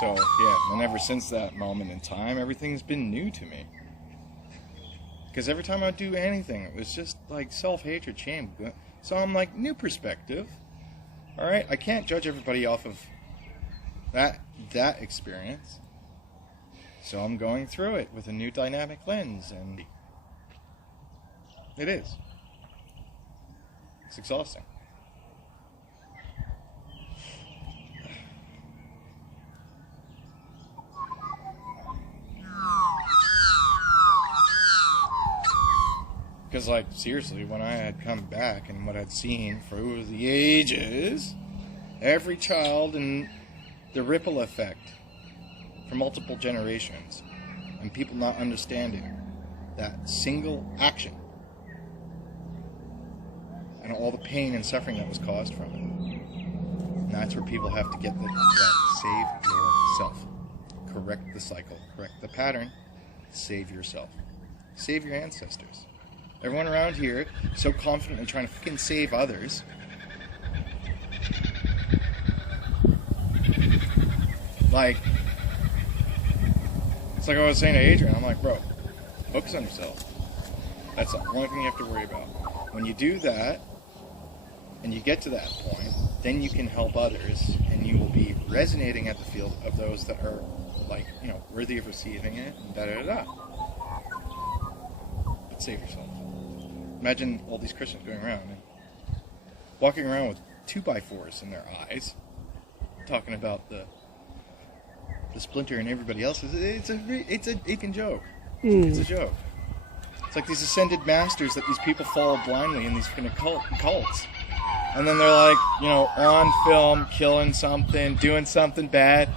So, yeah, and ever since that moment in time, everything's been new to me. Because every time I do anything, it was just like self-hatred, shame. So I'm like, new perspective. Alright, I can't judge everybody off of that experience. So I'm going through it with a new dynamic lens, and it is. It's exhausting. Because, like, seriously, when I had come back and what I'd seen through the ages, every child and the ripple effect for multiple generations, and people not understanding that single action and all the pain and suffering that was caused from it. And that's where people have to get that save yourself. Correct the cycle, correct the pattern, save yourself. Save your ancestors. Everyone around here so confidently trying to fucking save others. Like, it's like I was saying to Adrian, I'm like, bro, focus on yourself. That's the only thing you have to worry about. When you do that, and you get to that point, then you can help others, and you will be resonating at the field of those that are, like, you know, worthy of receiving it, and da-da-da-da. But save yourself. Imagine all these Christians going around and walking around with 2x4s in their eyes, talking about the splinter and everybody else. It's a joke. It's a joke. It's like these ascended masters that these people follow blindly in these kind of cults. And then they're like, you know, on film, killing something, doing something bad.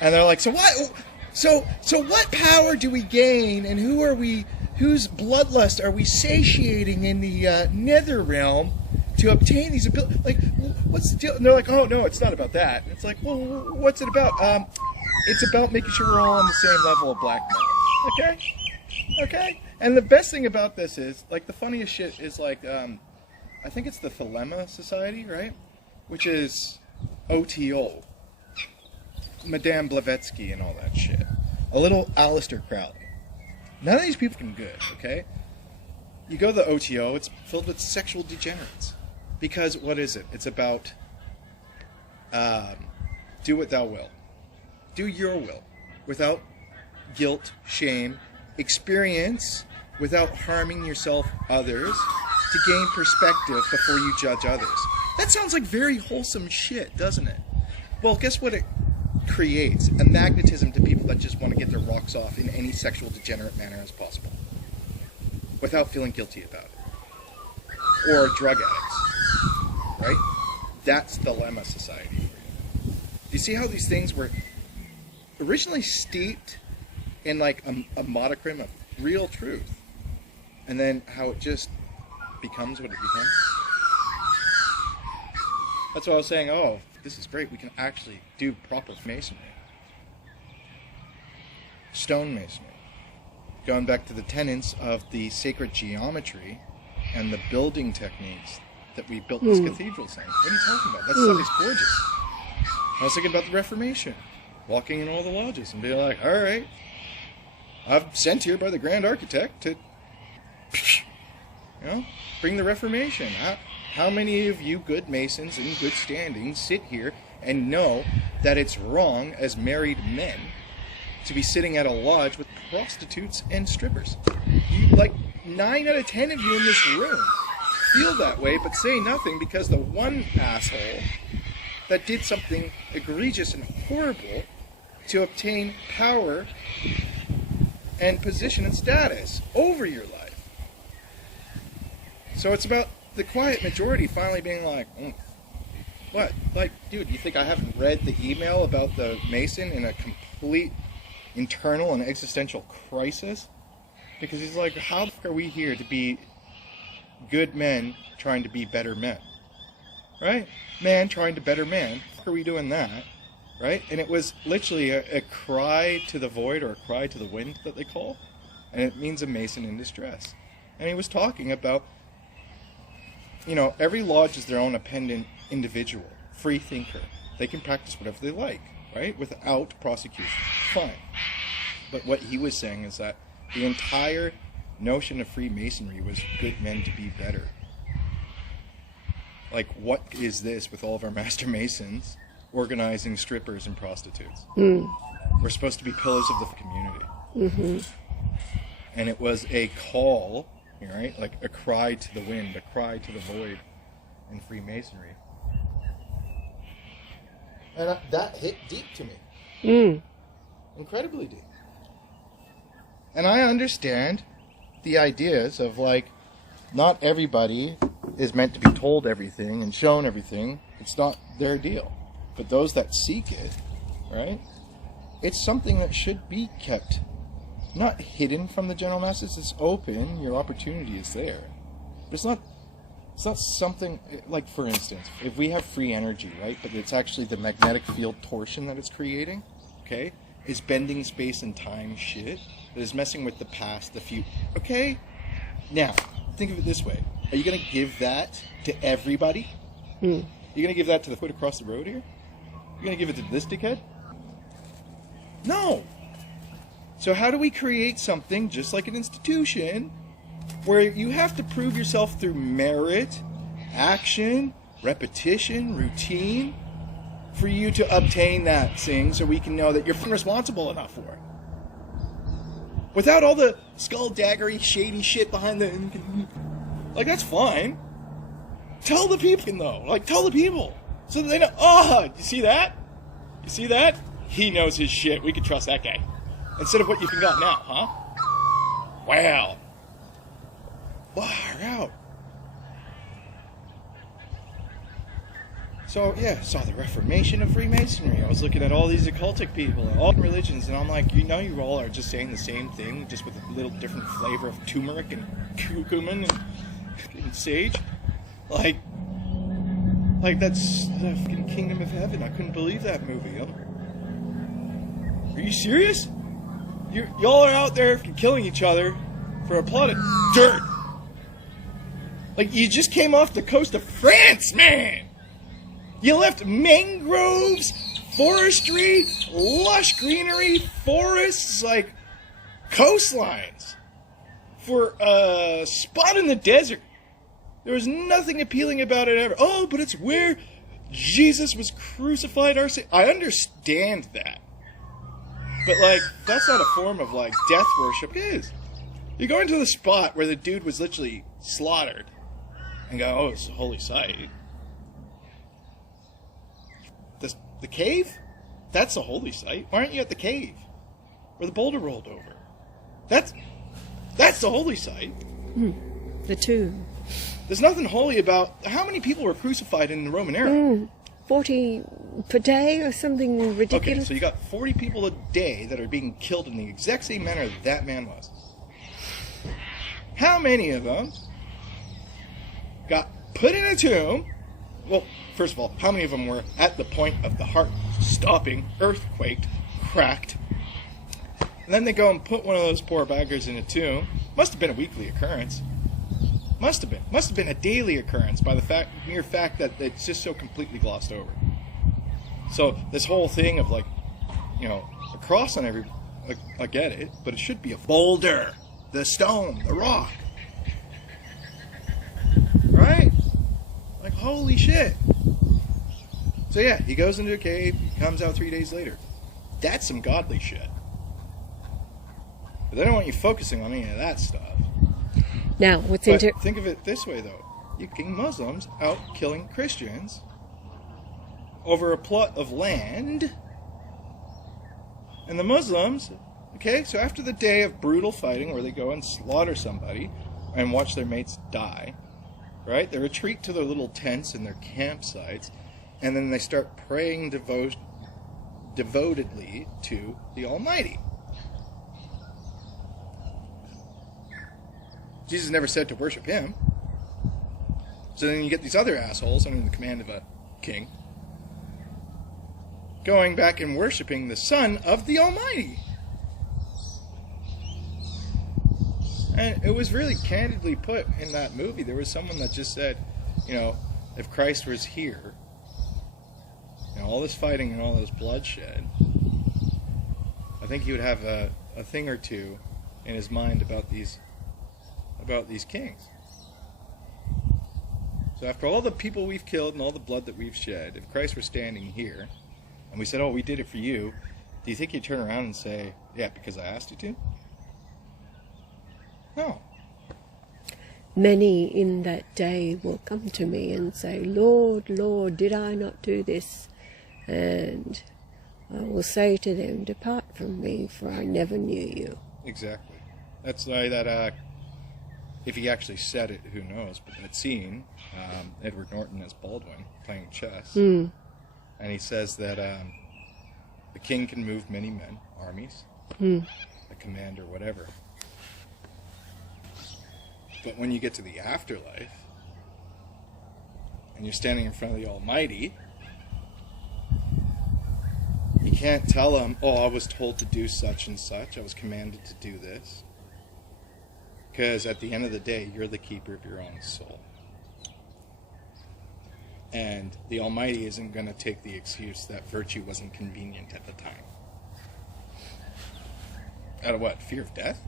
And they're like, so what? So what power do we gain, and whose bloodlust are we satiating in the nether realm to obtain these abilities? Like, what's the deal? And they're like, oh, no, it's not about that. And it's like, well, what's it about? It's about making sure we're all on the same level of blackmail. Okay? And the best thing about this is, like, the funniest shit is, like, I think it's the Thelema Society, right? Which is OTO. Madame Blavatsky and all that shit. A little Aleister Crowley. None of these people are good, okay? You go to the OTO, it's filled with sexual degenerates. Because, what is it? It's about, do what thou wilt. Do your will. Without guilt, shame, experience, without harming yourself, others, to gain perspective before you judge others. That sounds like very wholesome shit, doesn't it? Well, guess what it creates? A magnetism to people that just want to get their rocks off in any sexual degenerate manner as possible, without feeling guilty about it. Or drug addicts, right? That's the Lemma Society for you. Do you see how these things were originally steeped in like a modicum of real truth, and then how it just becomes what it becomes? That's why I was saying, oh, this is great. We can actually do proper masonry. Stone masonry. Going back to the tenets of the sacred geometry and the building techniques that we built this cathedral in. What are you talking about? That stuff is gorgeous. I was thinking about the Reformation. Walking in all the lodges and being like, all right, I'm sent here by the Grand Architect to, bring the Reformation. How many of you good Masons in good standing sit here and know that it's wrong as married men to be sitting at a lodge with prostitutes and strippers? Like 9 out of 10 of you in this room feel that way but say nothing because the one asshole that did something egregious and horrible to obtain power and position and status over your life. So it's about the quiet majority finally being like, what? Like, dude, you think I haven't read the email about the Mason in a complete internal and existential crisis? Because he's like, how are we here to be good men trying to be better men? Right? Man trying to better man. How are we doing that? Right? And it was literally a cry to the void, or a cry to the wind that they call. And it means a Mason in distress. And he was talking about, every lodge is their own independent individual, free thinker. They can practice whatever they like. right? Without prosecution. Fine. But what he was saying is that the entire notion of Freemasonry was good men to be better. Like, what is this with all of our master masons organizing strippers and prostitutes? We're supposed to be pillars of the community. Mm-hmm. And it was a call, right? Like a cry to the wind, a cry to the void in Freemasonry. And that hit deep to me. Incredibly deep. And I understand the ideas of, like, not everybody is meant to be told everything and shown everything. It's not their deal. But those that seek it, right? It's something that should be kept, not hidden from the general masses. It's open. Your opportunity is there. But it's not something, like, for instance, if we have free energy, right? But it's actually the magnetic field torsion that it's creating, okay? Is bending space and time shit that is messing with the past, the future. Okay? Now, think of it this way. Are you going to give that to everybody? You're going to give that to the foot across the road here? You're going to give it to this dickhead? No! So how do we create something just like an institution where you have to prove yourself through merit, action, repetition, routine, for you to obtain that thing so we can know that you're responsible enough for it? Without all the skulldaggery, shady shit behind the... Like, that's fine. Tell the people, though. Like, tell the people. So that they know, oh, you see that? You see that? He knows his shit. We can trust that guy. Instead of what you got now, huh? Wow. Far out. So, yeah, saw the Reformation of Freemasonry. I was looking at all these occultic people and all religions, and I'm like, you know, you all are just saying the same thing, just with a little different flavor of turmeric and curcumin and sage. Like that's the fucking Kingdom of Heaven. I couldn't believe that movie. Are you serious? Y'all are out there killing each other for a plot of dirt. Like, you just came off the coast of France, man! You left mangroves, forestry, lush greenery, forests, like coastlines, for a spot in the desert. There was nothing appealing about it ever. Oh, but it's where Jesus was crucified. I understand that. But, like, that's not a form of, like, death worship. It is. You go into the spot where the dude was literally slaughtered and go, oh, it's a holy site. The cave? That's a holy site. Why aren't you at the cave? Where the boulder rolled over? That's the holy site. The tomb. There's nothing holy about... How many people were crucified in the Roman era? 40 per day or something ridiculous. Okay, so you got 40 people a day that are being killed in the exact same manner that man was. How many of them got put in a tomb? Well, first of all, how many of them were at the point of the heart stopping, earthquake, cracked? And then they go and put one of those poor beggars in a tomb. Must have been a weekly occurrence. Must have been a daily occurrence by the mere fact that it's just so completely glossed over. So this whole thing of, like, you know, a cross on every... I get it, but it should be a boulder, the stone, the rock. Right? Like, holy shit. So yeah, he goes into a cave, he comes out 3 days later. That's some godly shit. But they don't want you focusing on any of that stuff. Now, think of it this way, though. You get Muslims out killing Christians over a plot of land. And the Muslims, okay, so after the day of brutal fighting where they go and slaughter somebody and watch their mates die, right? They retreat to their little tents and their campsites, and then they start praying devotedly to the Almighty. Jesus never said to worship him. So then you get these other assholes under the command of a king going back and worshiping the Son of the Almighty. And it was really candidly put in that movie. There was someone that just said, you know, if Christ was here, you know, all this fighting and all this bloodshed, I think he would have a thing or two in his mind about these kings. So after all the people we've killed and all the blood that we've shed, if Christ were standing here and we said, oh, we did it for you, do you think he'd turn around and say, yeah, because I asked you to? No. Many in that day will come to me and say, Lord, Lord, did I not do this? And I will say to them, depart from me, for I never knew you. Exactly. That's why that, if he actually said it, who knows, but that scene, Edward Norton as Baldwin, playing chess, and he says that the king can move many men, armies, the commander, whatever. But when you get to the afterlife, and you're standing in front of the Almighty, you can't tell him, oh, I was told to do such and such, I was commanded to do this. Because at the end of the day, you're the keeper of your own soul. And the Almighty isn't going to take the excuse that virtue wasn't convenient at the time. Out of what? Fear of death?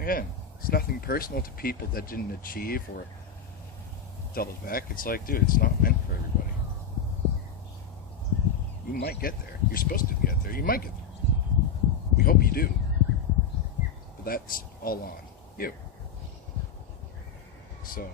Again, it's nothing personal to people that didn't achieve or double back. It's like, dude, it's not meant for everybody. You might get there. You're supposed to get there. You might get there. We hope you do. But that's all on you. So,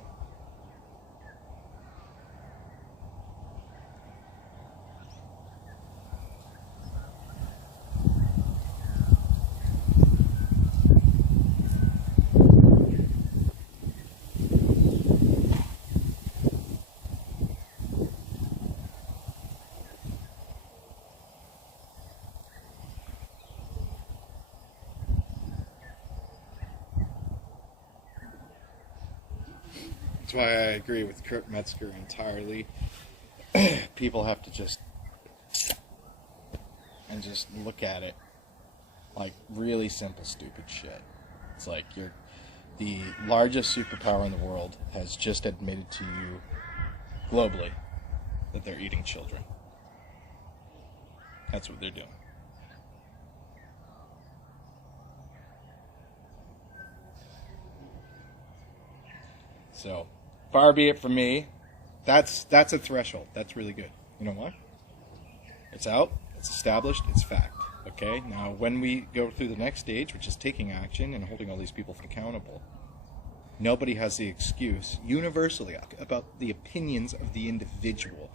that's why I agree with Kurt Metzger entirely. People have to just look at it like really simple, stupid shit. It's like the largest superpower in the world has just admitted to you globally that they're eating children. That's what they're doing. So, far be it from me. That's a threshold. That's really good. You know why? It's out. It's established. It's fact. Okay? Now, when we go through the next stage, which is taking action and holding all these people accountable, nobody has the excuse, universally, about the opinions of the individual.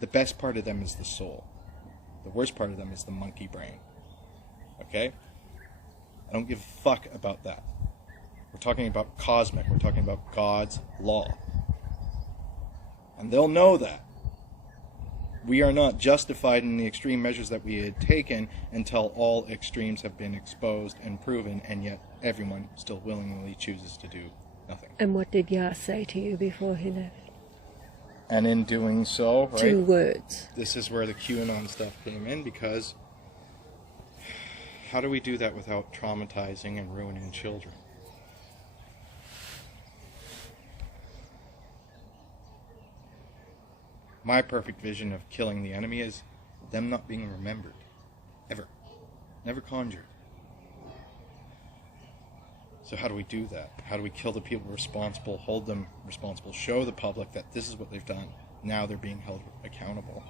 The best part of them is the soul. The worst part of them is the monkey brain. Okay? I don't give a fuck about that. We're talking about cosmic. We're talking about God's law. And they'll know that. We are not justified in the extreme measures that we had taken until all extremes have been exposed and proven, and yet everyone still willingly chooses to do nothing. And what did Yah say to you before he left? And in doing so, right, 2 words. This is where the QAnon stuff came in, because how do we do that without traumatizing and ruining children? My perfect vision of killing the enemy is them not being remembered. Ever. Never conjured. So how do we do that? How do we kill the people responsible, hold them responsible, show the public that this is what they've done, now they're being held accountable?